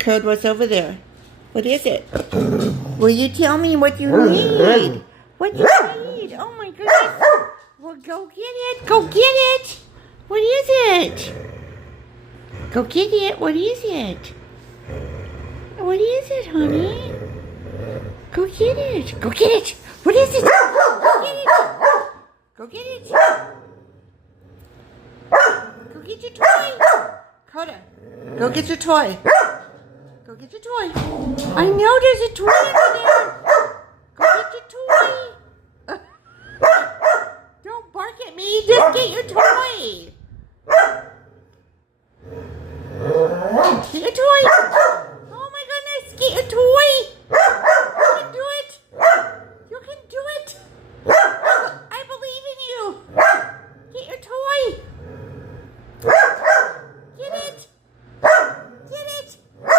Code, what's over there? What is it? Will you tell me what you need? What you need? Oh my goodness. Well, go get it. Go get it. What is it? Go get it. What is it? What is it, honey? Go get it. Go get it. What is it? Go get it. Go get it. Go get your toy. Coda, go get your toy. Go get your toy. I know there's a toy over there. Go get your toy. Don't bark at me. Just get your toy. Get your toy.